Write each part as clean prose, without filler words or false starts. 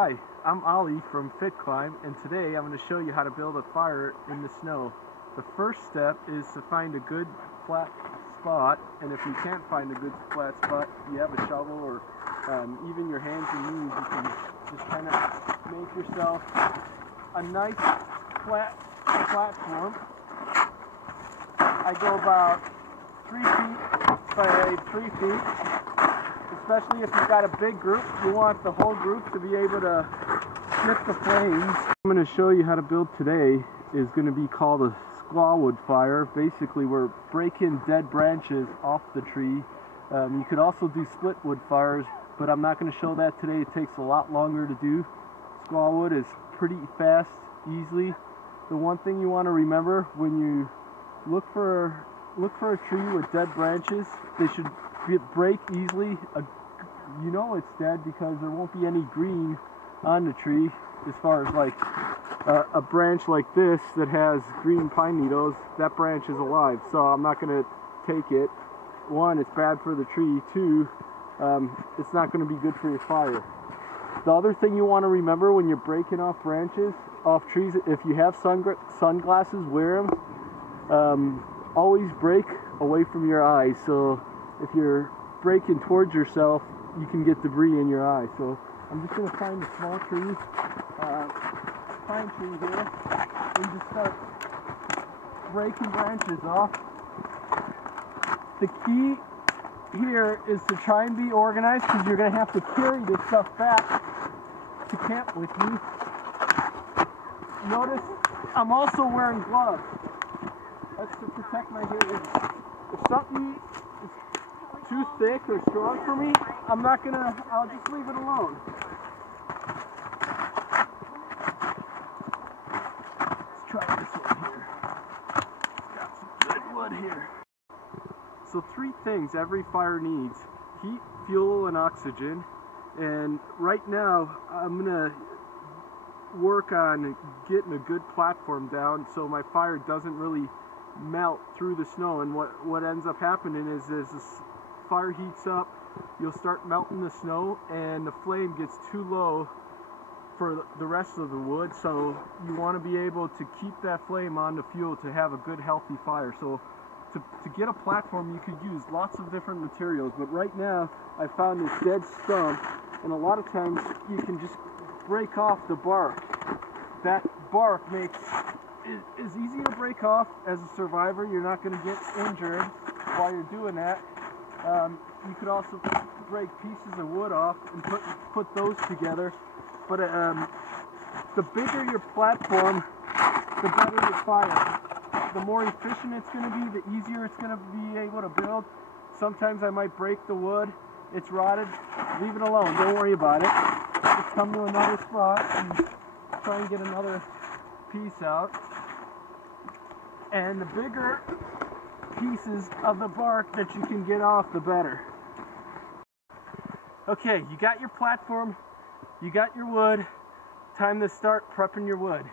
Hi, I'm Ollie from FitClimb, and today I'm going to show you how to build a fire in the snow. The first step is to find a good flat spot, and if you can't find a good flat spot, you have a shovel or even your hands and knees, you can just kind of make yourself a nice flat platform. I go about 3 feet by 3 feet. Especially if you've got a big group, you want the whole group to be able to sniff the flames. I'm going to show you how to build today is going to be called a squawwood fire. Basically, we're breaking dead branches off the tree. You could also do split wood fires, but I'm not going to show that today. It takes a lot longer to do. Squawwood is pretty fast, easily. The one thing you want to remember when you look for a tree with dead branches, they should break easily. You know it's dead because there won't be any green on the tree. As far as like a branch like this that has green pine needles, that branch is alive, so I'm not going to take it. One, it's bad for the tree. Two, it's not going to be good for your fire. The other thing you want to remember when you're breaking off branches off trees, if you have sunglasses, wear them. Always break away from your eyes, so if you're breaking towards yourself, you can get debris in your eye. So I'm just going to find a small tree, pine tree here, and just start breaking branches off. The key here is to try and be organized, because you're going to have to carry this stuff back to camp with you. Notice I'm also wearing gloves. That's to protect my hair. If something is too thick or strong for me, I'll just leave it alone. Let's try this one here. Got some good wood here. So 3 things every fire needs: heat, fuel, and oxygen. And right now, I'm gonna work on getting a good platform down so my fire doesn't really melt through the snow. And what ends up happening is this fire heats up, you'll start melting the snow, and the flame gets too low for the rest of the wood. So you want to be able to keep that flame on the fuel to have a good healthy fire. So to get a platform, you could use lots of different materials, but right now I found this dead stump, and a lot of times you can just break off the bark. That bark is easy to break off. As a survivor, you're not going to get injured while you're doing that. You could also break pieces of wood off and put those together. But the bigger your platform, the better your fire. The more efficient it's going to be, the easier it's going to be able to build. Sometimes I might break the wood. It's rotted. Leave it alone. Don't worry about it. Just come to another spot and try and get another piece out. And the bigger pieces of the bark that you can get off, the better. Okay, you got your platform, you got your wood, time to start prepping your wood.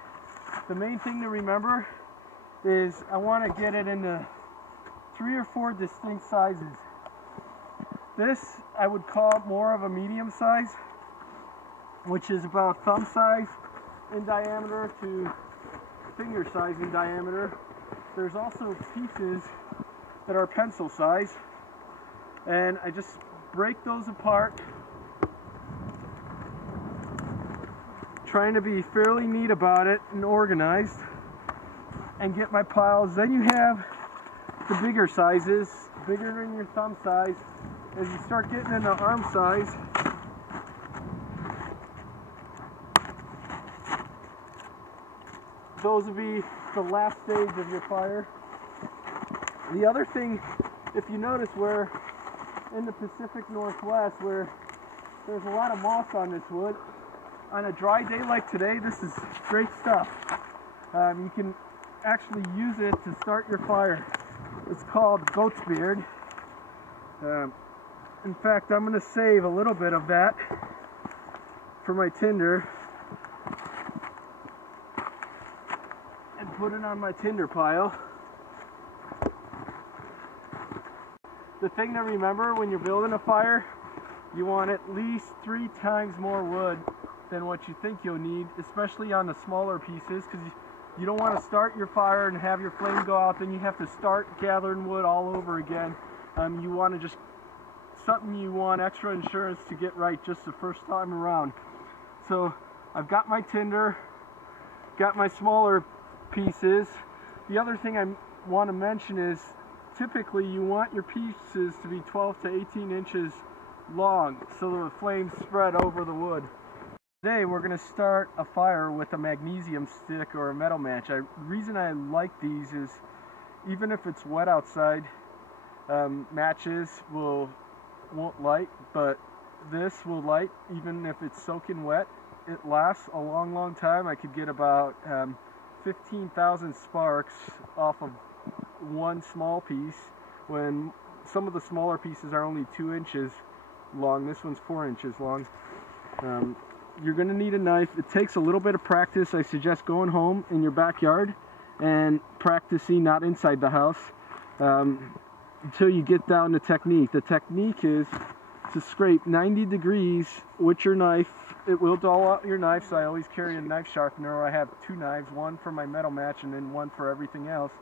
The main thing to remember is I want to get it into 3 or 4 distinct sizes. This I would call more of a medium size, which is about thumb size in diameter to finger size in diameter. There's also pieces that are pencil size, and I just break those apart, trying to be fairly neat about it and organized, and get my piles. Then you have the bigger sizes, bigger than your thumb size. As you start getting into arm size, those will be the last stage of your fire. The other thing, if you notice, where in the Pacific Northwest, where there's a lot of moss on this wood, on a dry day like today, this is great stuff. You can actually use it to start your fire. It's called goat's beard. In fact, I'm going to save a little bit of that for my tinder and put it on my tinder pile. The thing to remember when you're building a fire, you want at least 3 times more wood than what you think you'll need, especially on the smaller pieces, because you don't want to start your fire and have your flame go out, then you have to start gathering wood all over again. You want to just, something you want extra insurance to get right just the first time around. So I've got my tinder, got my smaller pieces. The other thing I want to mention is typically you want your pieces to be 12 to 18 inches long so the flames spread over the wood. Today we're going to start a fire with a magnesium stick or a metal match. The reason I like these is even if it's wet outside, matches won't light, but this will light even if it's soaking wet. It lasts a long time. I could get about 15,000 sparks off of one small piece when some of the smaller pieces are only 2 inches long. This one's 4 inches long. You're going to need a knife. It takes a little bit of practice. I suggest going home in your backyard and practicing, not inside the house, until you get down to technique. The technique is to scrape 90 degrees with your knife. It will dull out your knife, so I always carry a knife sharpener, or I have 2 knives, one for my metal match and then one for everything else.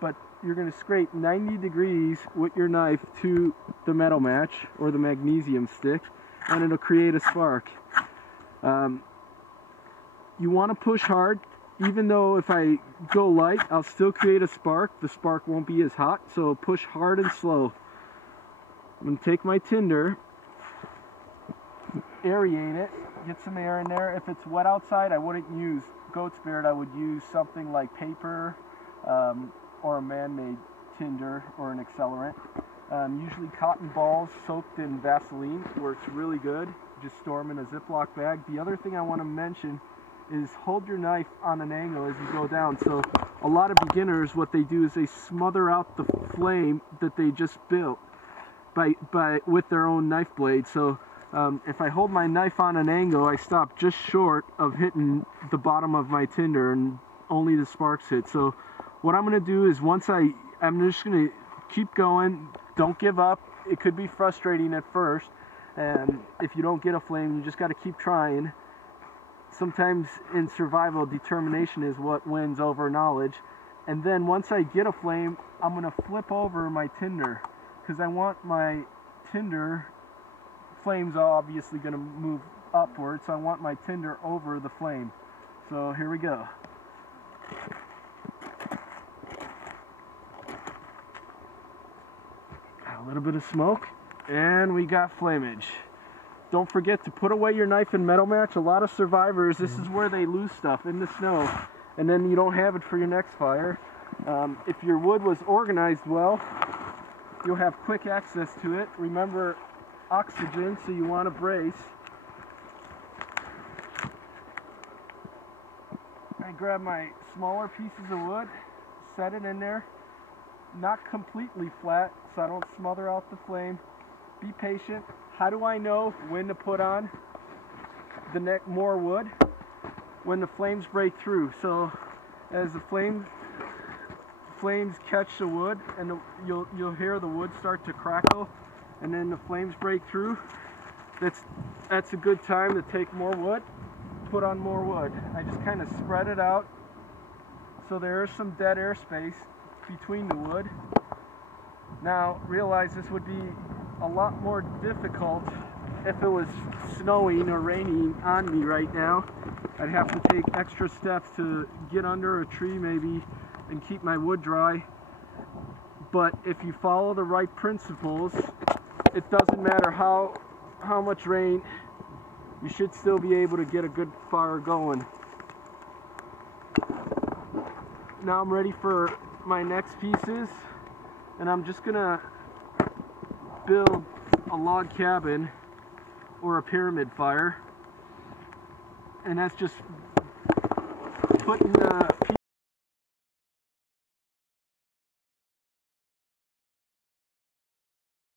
But you're going to scrape 90 degrees with your knife to the metal match or the magnesium stick, and it'll create a spark. You want to push hard. Even though if I go light, I'll still create a spark. The spark won't be as hot, so push hard and slow. I'm going to take my tinder, aerate it, get some air in there. If it's wet outside, I wouldn't use goat spirit. I would use something like paper or a man-made tinder or an accelerant. Usually cotton balls soaked in Vaseline works really good. Just store them in a Ziploc bag. The other thing I want to mention is hold your knife on an angle as you go down. So a lot of beginners, what they do is they smother out the flame that they just built with their own knife blade. So if I hold my knife on an angle, I stop just short of hitting the bottom of my tinder and only the sparks hit. So what I'm going to do is I'm just going to keep going. Don't give up. It could be frustrating at first, and if you don't get a flame, you just got to keep trying. Sometimes in survival, determination is what wins over knowledge. And then once I get a flame, I'm going to flip over my tinder, because I want my tinder flames are obviously going to move upward, so I want my tinder over the flame. So here we go. A little bit of smoke, and we got flamage. Don't forget to put away your knife and metal match. A lot of survivors, this is where they lose stuff, in the snow, and then you don't have it for your next fire. If your wood was organized well, you'll have quick access to it. Remember oxygen, so you want to brace. I grab my smaller pieces of wood, set it in there. Not completely flat, so I don't smother out the flame. Be patient. How do I know when to put on more wood? When the flames break through. So as the flames catch the wood, and you'll hear the wood start to crackle, and then the flames break through. That's a good time to take more wood, put on more wood. I just kind of spread it out so there is some dead air space between the wood. Now realize this would be a lot more difficult if it was snowing or raining on me right now. I'd have to take extra steps to get under a tree maybe and keep my wood dry. But if you follow the right principles, it doesn't matter how much rain, you should still be able to get a good fire going. Now I'm ready for my next pieces, and I'm just gonna build a log cabin or a pyramid fire, and that's just putting